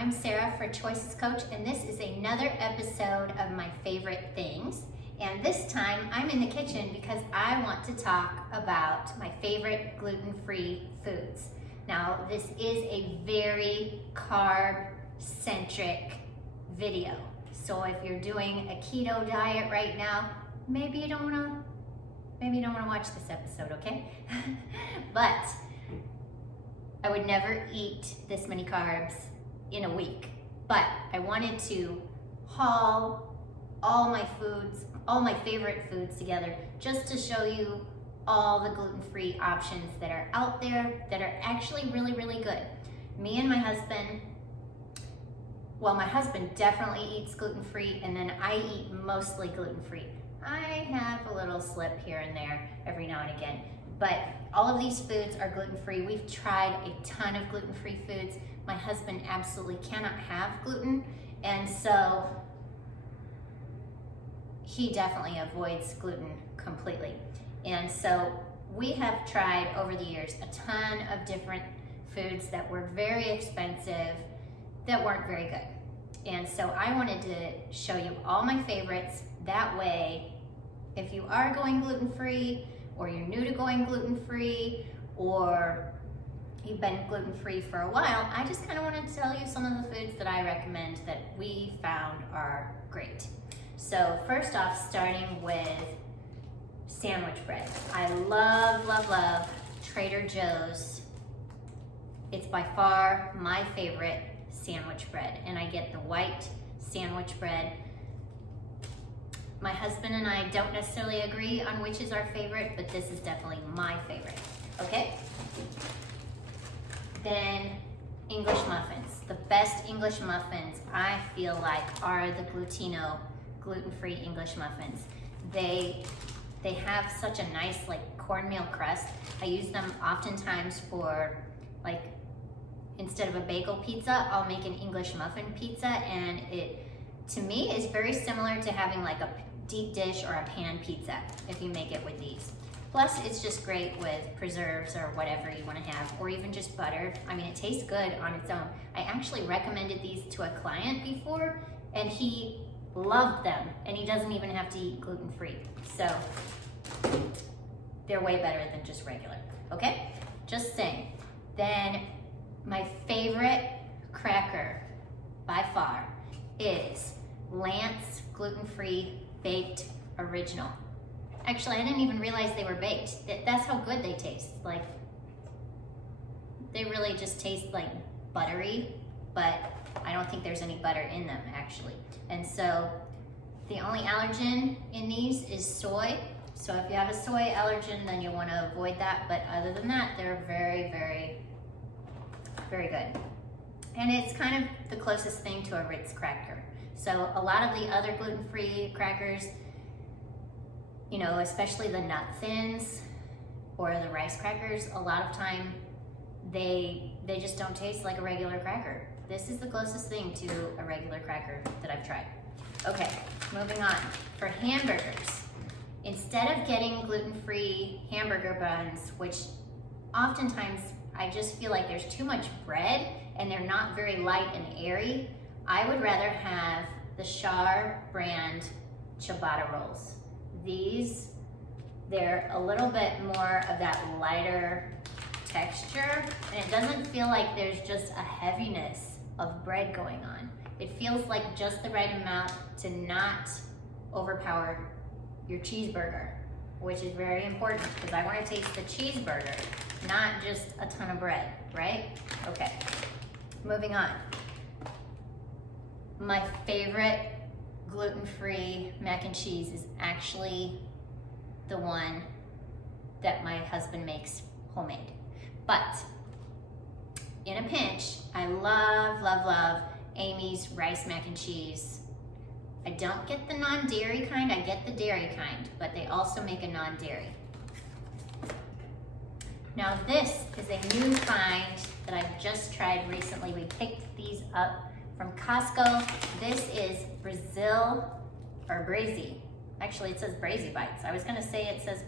I'm Sarah for Choices Coach, and this is another episode of my favorite things. And this time I'm in the kitchen because I want to talk about my favorite gluten-free foods. Now, this is a very carb-centric video. So if you're doing a keto diet right now, maybe you don't want to watch this episode, okay? But I would never eat this many carbs in a week. But I wanted to haul all my foods, all my favorite foods together, just to show you all the gluten-free options that are out there that are actually really, really good. Me and my husband, well, my husband definitely eats gluten-free, and then I eat mostly gluten-free. I have a little slip here and there every now and again, but all of these foods are gluten-free. We've tried a ton of gluten-free foods. My husband absolutely cannot have gluten, and so he definitely avoids gluten completely. And so we have tried over the years a ton of different foods that were very expensive, that weren't very good. And so I wanted to show you all my favorites. That way, if you are going gluten-free, or you're new to going gluten-free, or you've been gluten-free for a while, I just kind of wanted to tell you some of the foods that I recommend that we found are great. So first off, starting with sandwich bread. I love, love, love Trader Joe's. It's by far my favorite sandwich bread, and I get the white sandwich bread. My husband and I don't necessarily agree on which is our favorite, but this is definitely my favorite, okay? Then English muffins. The best English muffins, I feel like, are the Glutino gluten-free English muffins. They have such a nice cornmeal crust. I use them oftentimes for instead of a bagel pizza, I'll make an English muffin pizza, and it, to me, is very similar to having a deep dish or a pan pizza if you make it with these. Plus, it's just great with preserves or whatever you want to have, or even just butter. I mean, it tastes good on its own. I actually recommended these to a client before, and he loved them, and he doesn't even have to eat gluten-free. So they're way better than just regular, okay? Just saying. Then my favorite cracker by far is Lance gluten-free baked original. Actually, I didn't even realize they were baked. That's how good they taste. They really just taste buttery, but I don't think there's any butter in them actually. And so the only allergen in these is soy. So if you have a soy allergen, then you want to avoid that. But other than that, they're very, very, very good. And it's kind of the closest thing to a Ritz cracker. So a lot of the other gluten-free crackers, you know, especially the nut thins or the rice crackers, a lot of time they just don't taste like a regular cracker. This is the closest thing to a regular cracker that I've tried. Okay, moving on. For hamburgers, instead of getting gluten-free hamburger buns, which oftentimes I just feel like there's too much bread and they're not very light and airy, I would rather have the Schar brand ciabatta rolls. These, they're a little bit more of that lighter texture, and it doesn't feel like there's just a heaviness of bread going on. It feels like just the right amount to not overpower your cheeseburger, which is very important because I want to taste the cheeseburger, not just a ton of bread, right? Okay, moving on. My favorite gluten-free mac and cheese is actually the one that my husband makes homemade. But in a pinch, I love, love, love Amy's rice mac and cheese. I don't get the non-dairy kind, I get the dairy kind, but they also make a non-dairy. Now this is a new find that I've just tried recently. We picked these up from Costco. This is Brazi. Actually, it says Brazi Bites. I was gonna say it says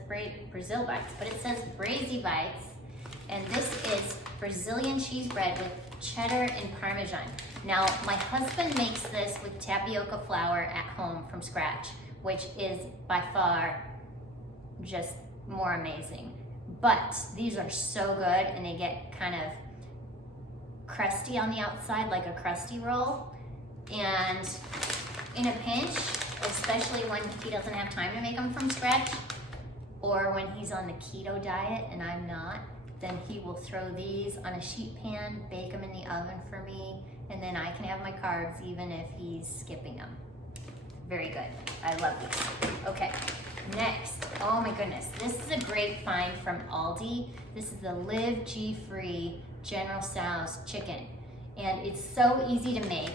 Brazil Bites, but it says Brazi Bites. And this is Brazilian cheese bread with cheddar and Parmesan. Now, my husband makes this with tapioca flour at home from scratch, which is by far just more amazing. But these are so good, and they get kind of crusty on the outside, like a crusty roll. And in a pinch, especially when he doesn't have time to make them from scratch, or when he's on the keto diet and I'm not, then he will throw these on a sheet pan, bake them in the oven for me, and then I can have my carbs even if he's skipping them. Very good. I love these. Okay, next. Oh my goodness. This is a great find from Aldi. This is the Live G-Free General Tso's chicken. And it's so easy to make.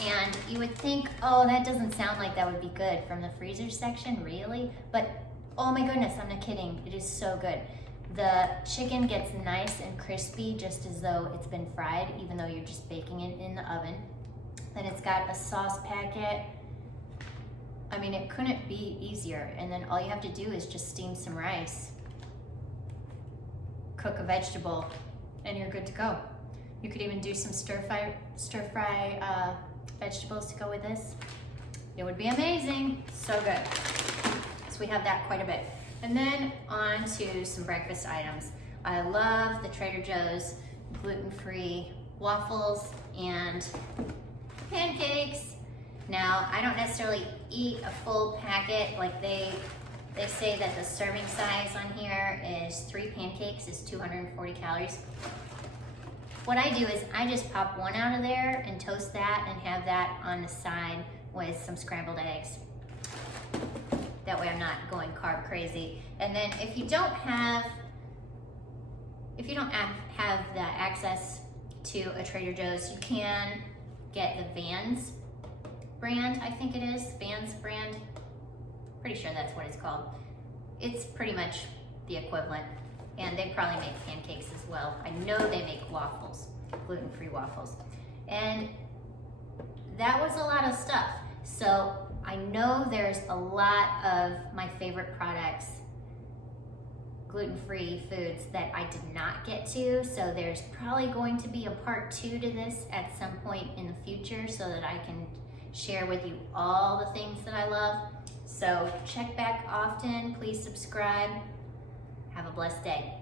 And you would think, oh, that doesn't sound like that would be good from the freezer section, really? But oh my goodness, I'm not kidding. It is so good. The chicken gets nice and crispy, just as though it's been fried, even though you're just baking it in the oven. Then it's got a sauce packet. I mean, it couldn't be easier. And then all you have to do is just steam some rice, cook a vegetable, and you're good to go. You could even do some stir-fry vegetables to go with this. It would be amazing. So good. So we have that quite a bit. And then on to some breakfast items. I love the Trader Joe's gluten-free waffles and pancakes. Now, I don't necessarily eat a full packet. Like they say that the serving size on here is 3 pancakes is 240 calories. What I do is I just pop one out of there and toast that and have that on the side with some scrambled eggs. That way I'm not going carb crazy. And then if you don't have the access to a Trader Joe's, you can get the Vans brand, I think it is, Vans brand. Pretty sure that's what it's called. It's pretty much the equivalent. And they probably make pancakes as well. I know they make waffles, gluten-free waffles. And that was a lot of stuff. So I know there's a lot of my favorite products, gluten-free foods, that I did not get to. So there's probably going to be a part 2 to this at some point in the future so that I can share with you all the things that I love. So check back often, please subscribe. Have a blessed day.